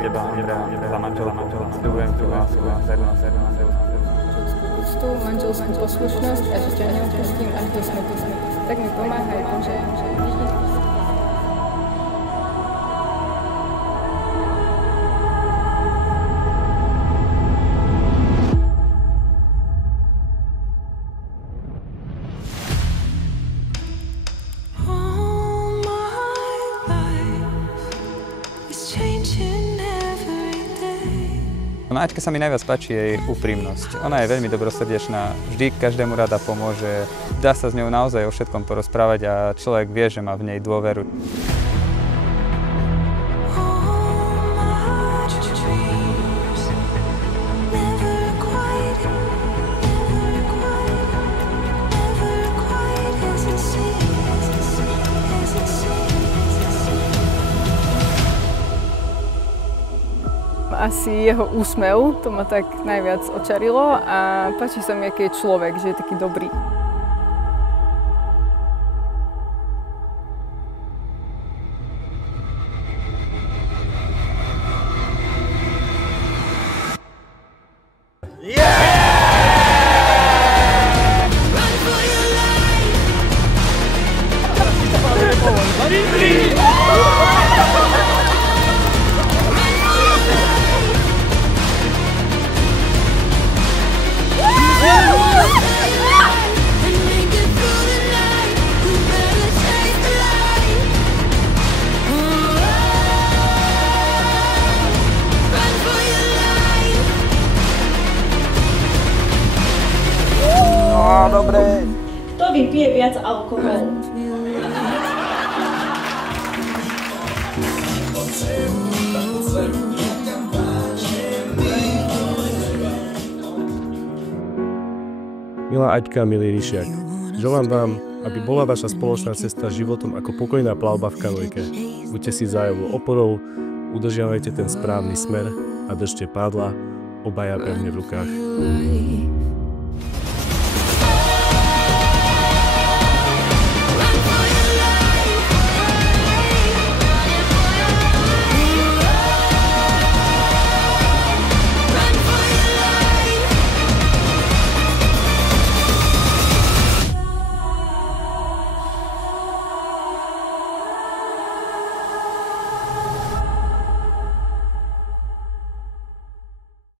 teba, Andrea, za manželku. Sľubujem ti lásku a úctu, manželskú poslušnosť a že ťa neopustím až do smrti. Tak mi pomáhaj, Bože. No Aťka sa mi najviac páči jej úprimnosť. Ona je veľmi dobrosrdečná, vždy každému rada pomôže. Dá sa s ňou naozaj o všetkom porozprávať a človek vie, že má v nej dôveru. Asi jeho úsmev, to ma tak najviac očarilo a páči sa mi, aký je človek, že je taký dobrý. Dobre. Kto vypije viac alkoholu? Milá Aťka, milý Ríšiak, želám vám, aby bola vaša spoločná cesta životom ako pokojná plavba v kanojke. Buďte si vzájomnou oporou, udržiavajte ten správny smer a držte pádla obaja pevne v rukách.